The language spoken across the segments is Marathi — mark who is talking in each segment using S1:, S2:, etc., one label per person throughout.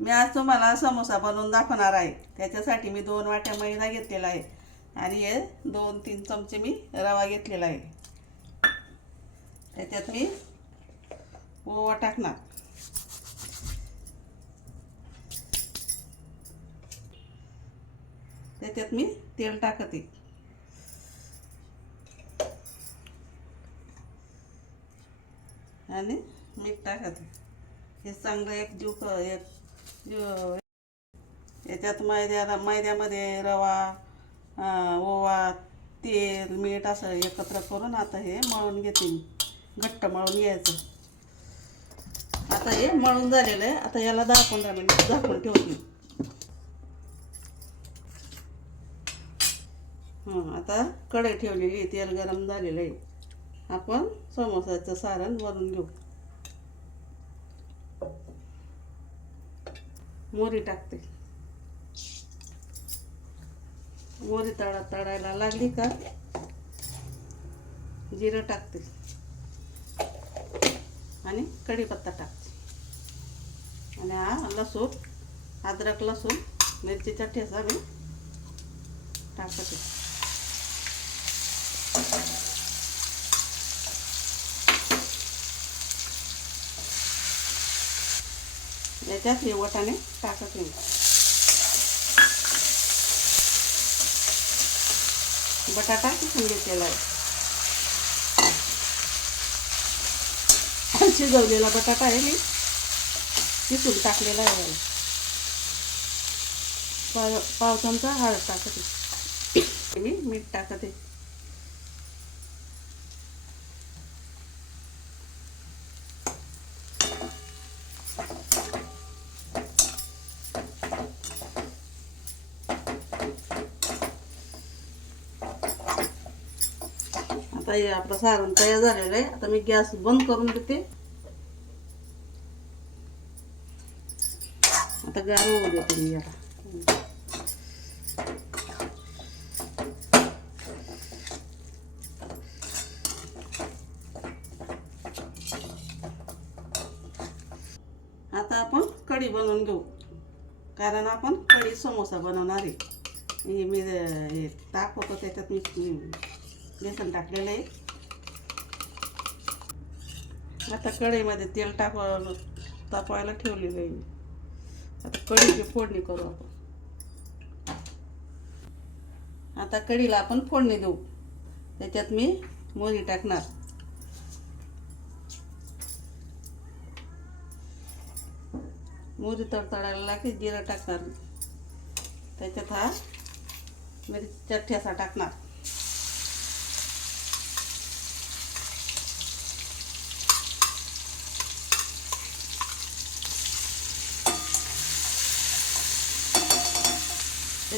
S1: मी आज तुम्हाला समोसा बनवून दाखवणार आहे. त्याच्यासाठी मी दोन वाट्या मैदा घेतलेला आहे. आणि हे दोन तीन चमचे मी रवा घेतलेला आहे. त्याच्यात मी ओवा टाकणार. त्याच्यात मी तेल टाकते. आणि मीठ टाकते. हे चांगलं एक जीव एक याच्यात मैद्याला मैद्यामध्ये रवा ओवा तेल मीठ असं एकत्र करून आता हे मळून घेते मी. घट्ट मळून घ्यायचं. आता हे मळून झालेलं आहे. आता याला दहा पंधरा मिनिट झाकून ठेवते. हं आता कढई ठेवलेली तेल गरम झालेलं आहे. आपण समोसाचं सारण वरून घेऊ. मोरी टाकते. मोरी तळा तळायला लागली का? जिरं टाकते. आणि कढीपत्ता टाकते. आणि हा लसूण अद्रक लसूण मिरचीचा ठेचा मी टाकते. याच्यात हे वटाणे टाकत नाही. बटाटा किसून घेतलेला आहे. शिजवलेला बटाटा आहे मी किसून टाकलेला आहे पाव पाव चमचा हळद टाकते. मी मीठ टाकते. तयार आपलं सारण तयार झालेलं आहे. आता मी गॅस बंद करून देते. आता गार होऊ देते मी याला आता आपण कढी बनवून घेऊ. कारण आपण कढी समोसा बनवणार आहे. हे मी हे ताक त्याच्यात मी बेसन टाकलेलं आहे. आता कढईमध्ये तेल टाक तापवायला ठेवलेलं आहे आता कढीची फोडणी करू आपण. आता कढीला आपण फोडणी देऊ. त्याच्यात मी मोहरी टाकणार. मोहरी तडतडायला लागली जिरं टाकणार त्याच्यात हा मिरच्या ठेसा टाकणार.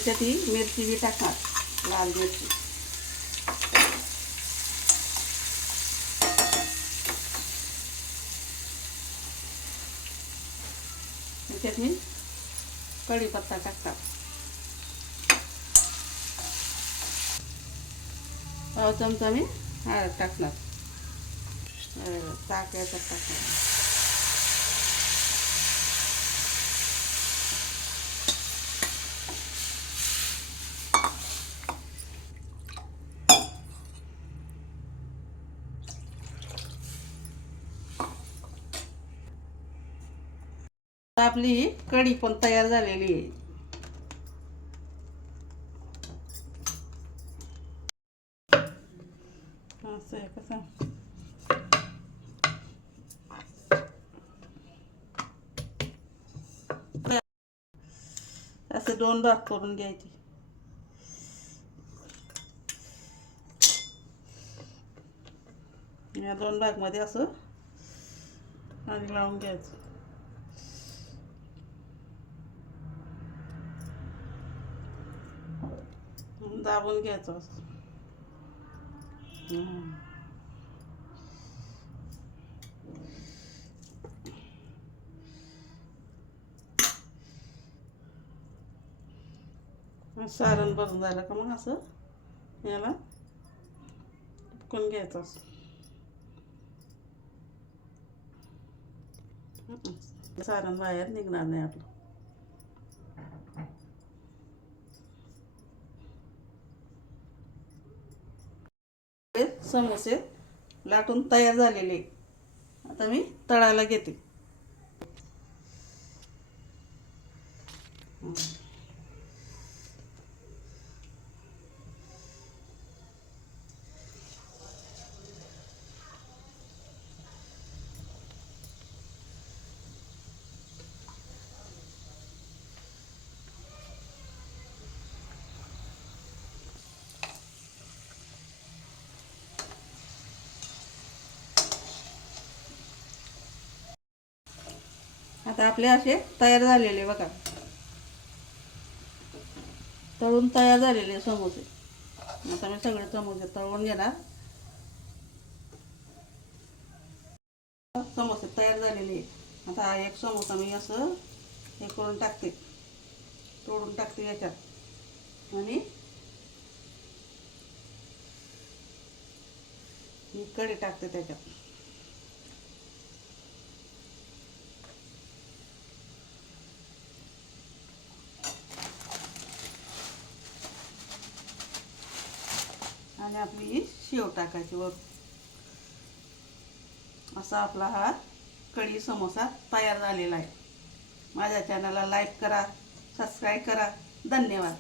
S1: त्याच्यात ही मिरची बी टाकणार लाल मिरची त्याच्यात मी कढीपत्ता टाकतात पाव चमचा मी हळद टाकणार अं, ताक याच्यात टाकणार आपली ही कढी पण तयार झालेली आहे. असं आहे कसं असे दोन भाग करून घ्यायचे. या दोन भागमध्ये असं पाणी लावून घ्यायचं. दाबून घ्यायचं सारण भरून झालं का मग असं? याला उपकून घ्यायचं असं. सारण बाहेर निघणार नाही आपलं. समोसे लाटून तयार झालेले आता मी तळायला घेते. आता आपले असे तयार झालेले बघा. तळून तयार झालेले समोसे. आता मी सगळे समोसे तळून घेणार. समोसे तयार झालेले आता हा एक समोसा मी असं हे करून टाकते. तोडून टाकते याच्यात. आणि ही कढी टाकते त्याच्यात. आणि आपली शेव टाकायची वर असा आपला हा कढी समोसा तयार झालेला आहे. माझ्या चॅनलला लाईक करा सबस्क्राईब करा. धन्यवाद.